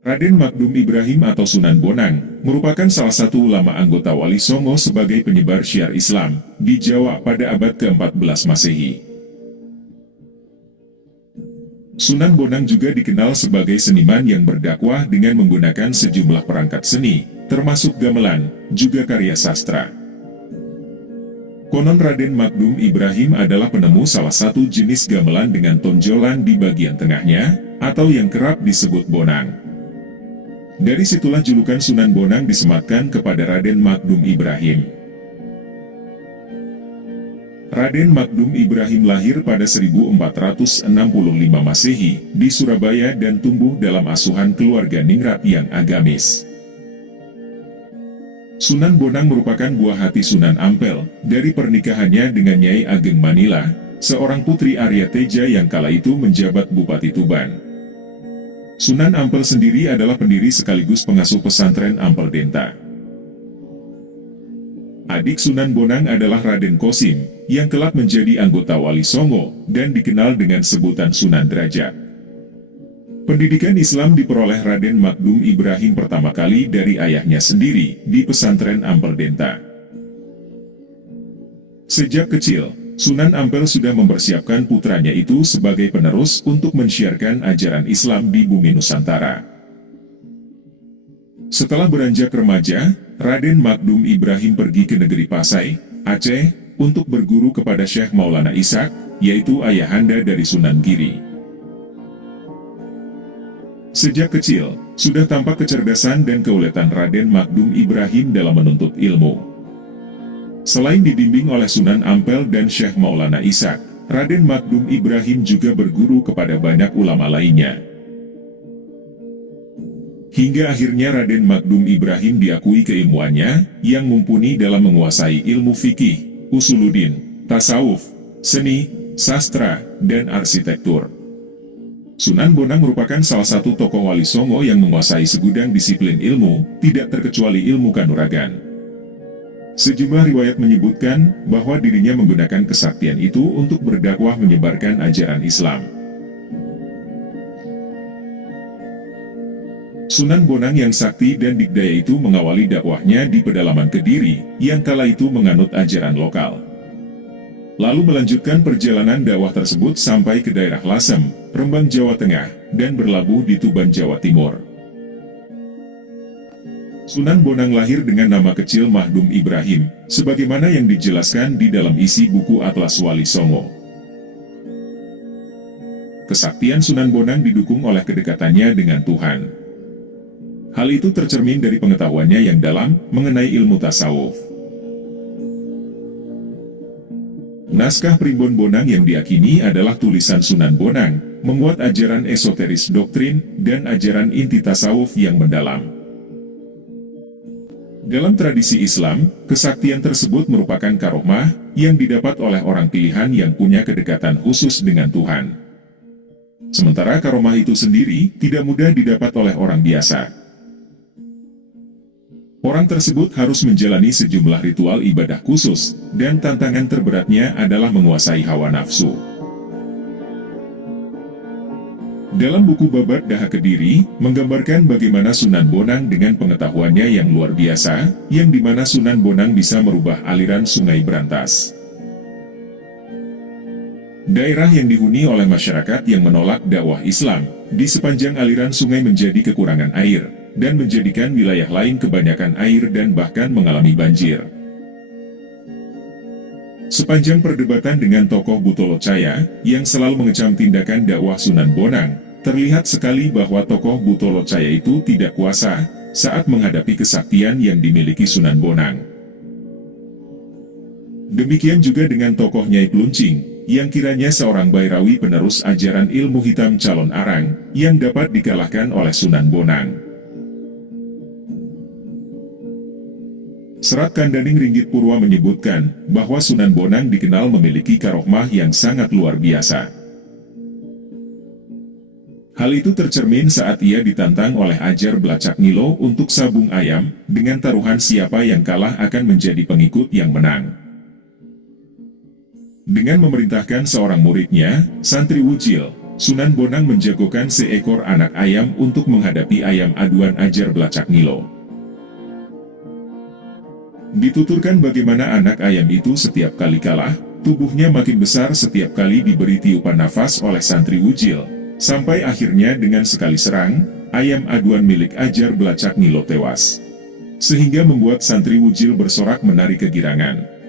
Raden Magdum Ibrahim atau Sunan Bonang, merupakan salah satu ulama anggota Wali Songo sebagai penyebar syiar Islam di Jawa pada abad ke-14 Masehi. Sunan Bonang juga dikenal sebagai seniman yang berdakwah dengan menggunakan sejumlah perangkat seni, termasuk gamelan, juga karya sastra. Konon Raden Magdum Ibrahim adalah penemu salah satu jenis gamelan dengan tonjolan di bagian tengahnya, atau yang kerap disebut bonang. Dari situlah julukan Sunan Bonang disematkan kepada Raden Magdum Ibrahim. Raden Magdum Ibrahim lahir pada 1465 Masehi di Surabaya dan tumbuh dalam asuhan keluarga ningrat yang agamis. Sunan Bonang merupakan buah hati Sunan Ampel dari pernikahannya dengan Nyai Ageng Manila, seorang putri Arya Teja yang kala itu menjabat Bupati Tuban. Sunan Ampel sendiri adalah pendiri sekaligus pengasuh pesantren Ampel Denta. Adik Sunan Bonang adalah Raden Kosim, yang kelak menjadi anggota Wali Songo, dan dikenal dengan sebutan Sunan Derajat. Pendidikan Islam diperoleh Raden Magdum Ibrahim pertama kali dari ayahnya sendiri, di pesantren Ampel Denta. Sejak kecil, Sunan Ampel sudah mempersiapkan putranya itu sebagai penerus untuk mensyiarkan ajaran Islam di bumi Nusantara. Setelah beranjak remaja, Raden Magdum Ibrahim pergi ke negeri Pasai, Aceh, untuk berguru kepada Syekh Maulana Ishaq, yaitu ayahanda dari Sunan Giri. Sejak kecil, sudah tampak kecerdasan dan keuletan Raden Magdum Ibrahim dalam menuntut ilmu. Selain dibimbing oleh Sunan Ampel dan Syekh Maulana Ishaq, Raden Magdum Ibrahim juga berguru kepada banyak ulama lainnya. Hingga akhirnya Raden Magdum Ibrahim diakui keilmuannya, yang mumpuni dalam menguasai ilmu fikih, usuluddin, tasawuf, seni, sastra, dan arsitektur. Sunan Bonang merupakan salah satu tokoh Wali Songo yang menguasai segudang disiplin ilmu, tidak terkecuali ilmu kanuragan. Sejumlah riwayat menyebutkan bahwa dirinya menggunakan kesaktian itu untuk berdakwah menyebarkan ajaran Islam. Sunan Bonang yang sakti dan dikdaya itu mengawali dakwahnya di pedalaman Kediri, yang kala itu menganut ajaran lokal. Lalu melanjutkan perjalanan dakwah tersebut sampai ke daerah Lasem, Rembang, Jawa Tengah, dan berlabuh di Tuban, Jawa Timur. Sunan Bonang lahir dengan nama kecil Magdum Ibrahim, sebagaimana yang dijelaskan di dalam isi buku Atlas Wali Songo. Kesaktian Sunan Bonang didukung oleh kedekatannya dengan Tuhan. Hal itu tercermin dari pengetahuannya yang dalam mengenai ilmu tasawuf. Naskah Primbon Bonang yang diyakini adalah tulisan Sunan Bonang, memuat ajaran esoteris doktrin dan ajaran inti tasawuf yang mendalam. Dalam tradisi Islam, kesaktian tersebut merupakan karomah yang didapat oleh orang pilihan yang punya kedekatan khusus dengan Tuhan. Sementara karomah itu sendiri tidak mudah didapat oleh orang biasa. Orang tersebut harus menjalani sejumlah ritual ibadah khusus, dan tantangan terberatnya adalah menguasai hawa nafsu. Dalam buku Babat Daha Kediri, menggambarkan bagaimana Sunan Bonang dengan pengetahuannya yang luar biasa, yang dimana Sunan Bonang bisa merubah aliran sungai Brantas. Daerah yang dihuni oleh masyarakat yang menolak dakwah Islam, di sepanjang aliran sungai menjadi kekurangan air, dan menjadikan wilayah lain kebanyakan air dan bahkan mengalami banjir. Sepanjang perdebatan dengan tokoh Butolo Caya, yang selalu mengecam tindakan dakwah Sunan Bonang, terlihat sekali bahwa tokoh Butolo Caya itu tidak kuasa saat menghadapi kesaktian yang dimiliki Sunan Bonang. Demikian juga dengan tokoh Nyai Pluncing, yang kiranya seorang Bairawi penerus ajaran ilmu hitam calon arang, yang dapat dikalahkan oleh Sunan Bonang. Serat Kandaning Ringgit Purwa menyebutkan bahwa Sunan Bonang dikenal memiliki karomah yang sangat luar biasa. Hal itu tercermin saat ia ditantang oleh Ajar Belacak Nilo untuk sabung ayam, dengan taruhan siapa yang kalah akan menjadi pengikut yang menang. Dengan memerintahkan seorang muridnya, Santri Wujil, Sunan Bonang menjagokan seekor anak ayam untuk menghadapi ayam aduan ajar belacak Nilo. Dituturkan bagaimana anak ayam itu setiap kali kalah, tubuhnya makin besar setiap kali diberi tiupan nafas oleh santri Wujil, sampai akhirnya dengan sekali serang, ayam aduan milik ajar belacak Nilo tewas. Sehingga membuat santri Wujil bersorak menari kegirangan.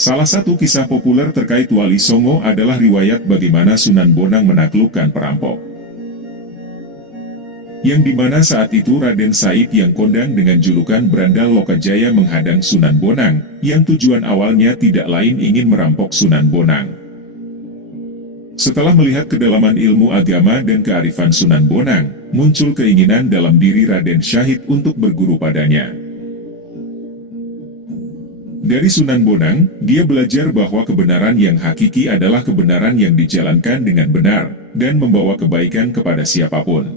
Salah satu kisah populer terkait Wali Songo adalah riwayat bagaimana Sunan Bonang menaklukkan perampok. Yang dimana saat itu Raden Said yang kondang dengan julukan Brandal Lokajaya menghadang Sunan Bonang, yang tujuan awalnya tidak lain ingin merampok Sunan Bonang. Setelah melihat kedalaman ilmu agama dan kearifan Sunan Bonang, muncul keinginan dalam diri Raden Syahid untuk berguru padanya. Dari Sunan Bonang, dia belajar bahwa kebenaran yang hakiki adalah kebenaran yang dijalankan dengan benar, dan membawa kebaikan kepada siapapun.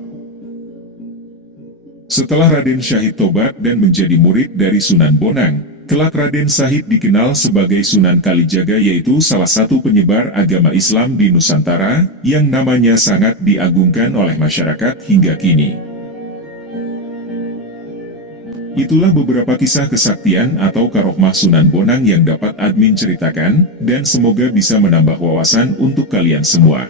Setelah Raden Syahid tobat dan menjadi murid dari Sunan Bonang, kelak Raden Syahid dikenal sebagai Sunan Kalijaga, yaitu salah satu penyebar agama Islam di Nusantara, yang namanya sangat diagungkan oleh masyarakat hingga kini. Itulah beberapa kisah kesaktian atau karohmah Sunan Bonang yang dapat admin ceritakan, dan semoga bisa menambah wawasan untuk kalian semua.